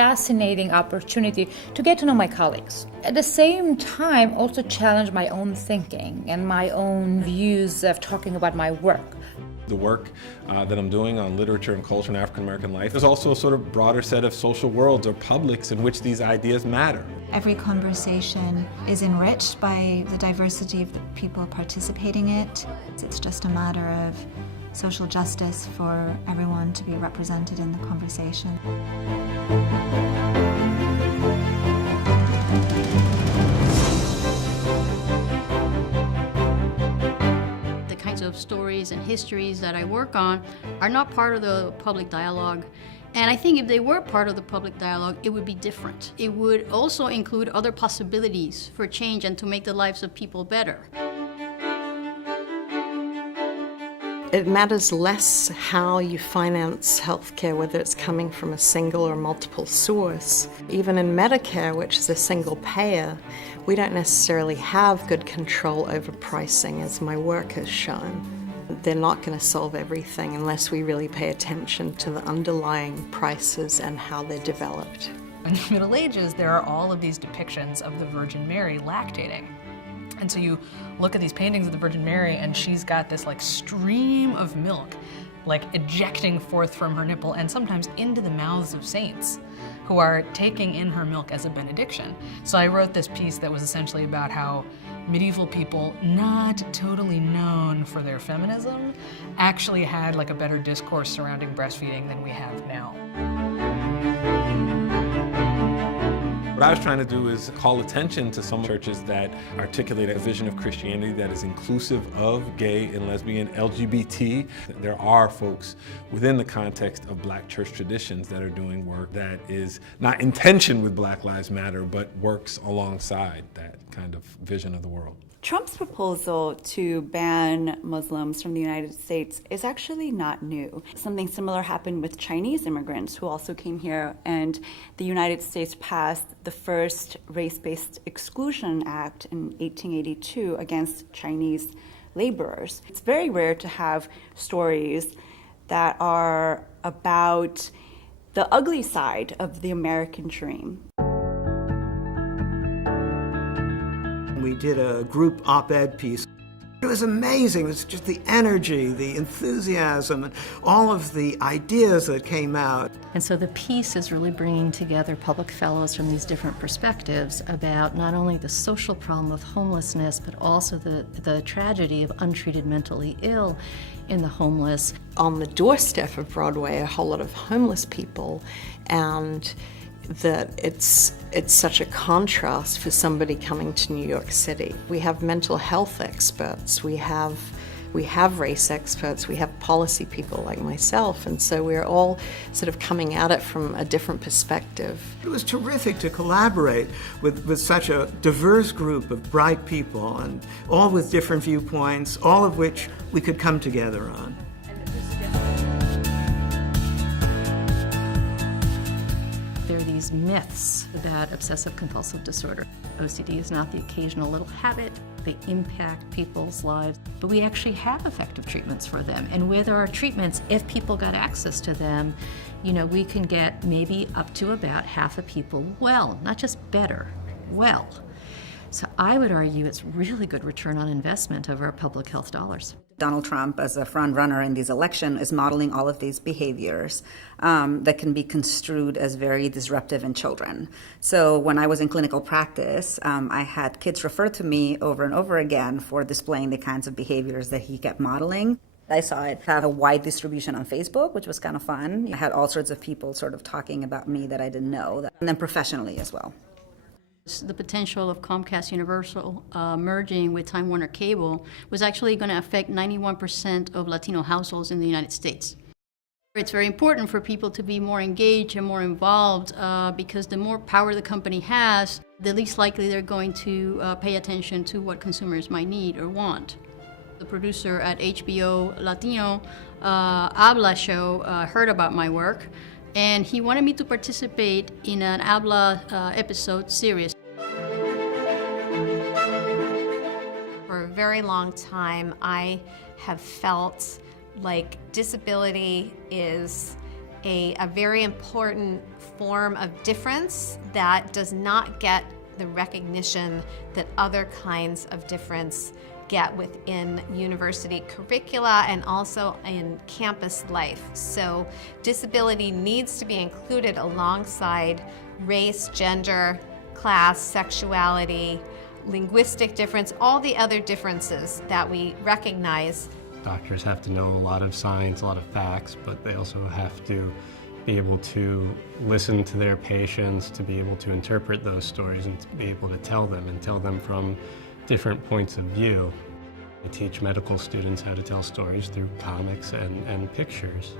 fascinating opportunity to get to know my colleagues. At the same time, also challenge my own thinking and my own views of talking about my work. The work that I'm doing on literature and culture and African American life. There's also a sort of broader set of social worlds or publics in which these ideas matter. Every conversation is enriched by the diversity of the people participating in it. It's just a matter of social justice for everyone to be represented in the conversation. Of stories and histories that I work on are not part of the public dialogue. And I think if they were part of the public dialogue, it would be different. It would also include other possibilities for change and to make the lives of people better. It matters less how you finance healthcare, whether it's coming from a single or multiple source. Even in Medicare, which is a single payer, we don't necessarily have good control over pricing, as my work has shown. They're not going to solve everything unless we really pay attention to the underlying prices and how they're developed. In the Middle Ages, there are all of these depictions of the Virgin Mary lactating. And so you look at these paintings of the Virgin Mary and she's got this like stream of milk like ejecting forth from her nipple and sometimes into the mouths of saints who are taking in her milk as a benediction. So I wrote this piece that was essentially about how medieval people, not totally known for their feminism, actually had like a better discourse surrounding breastfeeding than we have now. What I was trying to do is call attention to some churches that articulate a vision of Christianity that is inclusive of gay and lesbian, LGBT. There are folks within the context of Black church traditions that are doing work that is not in tension with Black Lives Matter, but works alongside that kind of vision of the world. Trump's proposal to ban Muslims from the United States is actually not new. Something similar happened with Chinese immigrants who also came here, and the United States passed the first race-based exclusion act in 1882 against Chinese laborers. It's very rare to have stories that are about the ugly side of the American dream. We did a group op-ed piece. It was amazing. It was just the energy, the enthusiasm, and all of the ideas that came out. And so the piece is really bringing together public fellows from these different perspectives about not only the social problem of homelessness, but also the tragedy of untreated mentally ill in the homeless. On the doorstep of Broadway, a whole lot of homeless people, and that it's such a contrast for somebody coming to New York City. We have mental health experts, we have race experts, we have policy people like myself, and so we're all sort of coming at it from a different perspective. It was terrific to collaborate with such a diverse group of bright people, and all with different viewpoints, all of which we could come together on. There are these myths about obsessive-compulsive disorder. OCD is not the occasional little habit. They impact people's lives. But we actually have effective treatments for them. And where there are treatments, if people got access to them, you know, we can get maybe up to about half of people well, not just better, well. So I would argue it's really good return on investment of our public health dollars. Donald Trump, as a front runner in this election, is modeling all of these behaviors that can be construed as very disruptive in children. So when I was in clinical practice, I had kids refer to me over and over again for displaying the kinds of behaviors that he kept modeling. I saw it have a wide distribution on Facebook, which was kind of fun. I had all sorts of people sort of talking about me that I didn't know, and then professionally as well. The potential of Comcast Universal merging with Time Warner Cable was actually going to affect 91% of Latino households in the United States. It's very important for people to be more engaged and more involved because the more power the company has, the least likely they're going to pay attention to what consumers might need or want. The producer at HBO Latino Habla show heard about my work, and he wanted me to participate in an Habla episode series. For a very long time, I have felt like disability is a very important form of difference that does not get the recognition that other kinds of difference get within university curricula and also in campus life. So disability needs to be included alongside race, gender, class, sexuality, linguistic difference, all the other differences that we recognize. Doctors have to know a lot of science, a lot of facts, but they also have to be able to listen to their patients, to be able to interpret those stories and to be able to tell them from different points of view. I teach medical students how to tell stories through comics and pictures.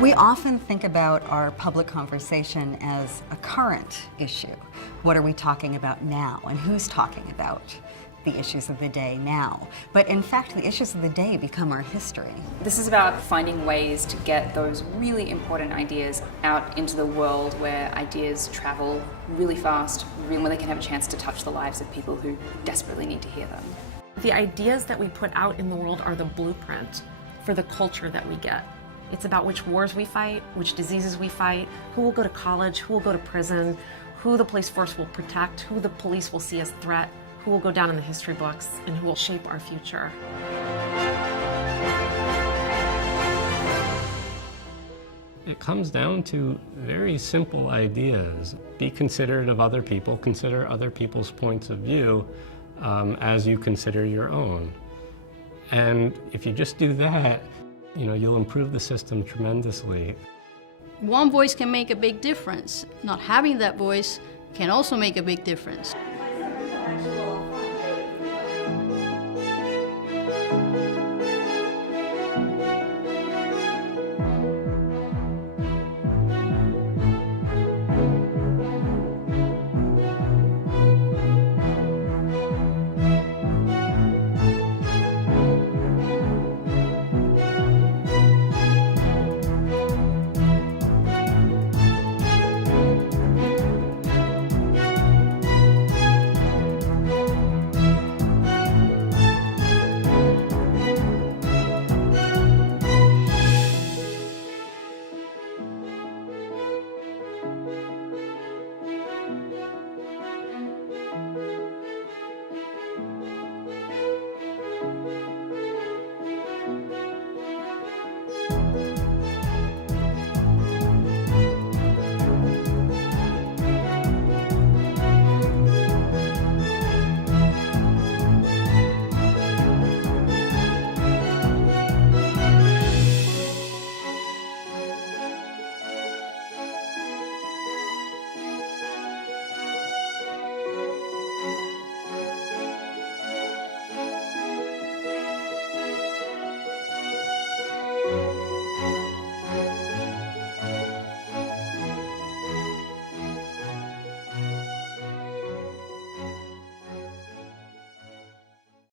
We often think about our public conversation as a current issue. What are we talking about now, and who's talking about the issues of the day now? But in fact, the issues of the day become our history. This is about finding ways to get those really important ideas out into the world where ideas travel really fast, where they can have a chance to touch the lives of people who desperately need to hear them. The ideas that we put out in the world are the blueprint for the culture that we get. It's about which wars we fight, which diseases we fight, who will go to college, who will go to prison, who the police force will protect, who the police will see as a threat, who will go down in the history books, and who will shape our future. It comes down to very simple ideas. Be considerate of other people, consider other people's points of view as you consider your own. And if you just do that, you'll improve the system tremendously. One voice can make a big difference. Not having that voice can also make a big difference.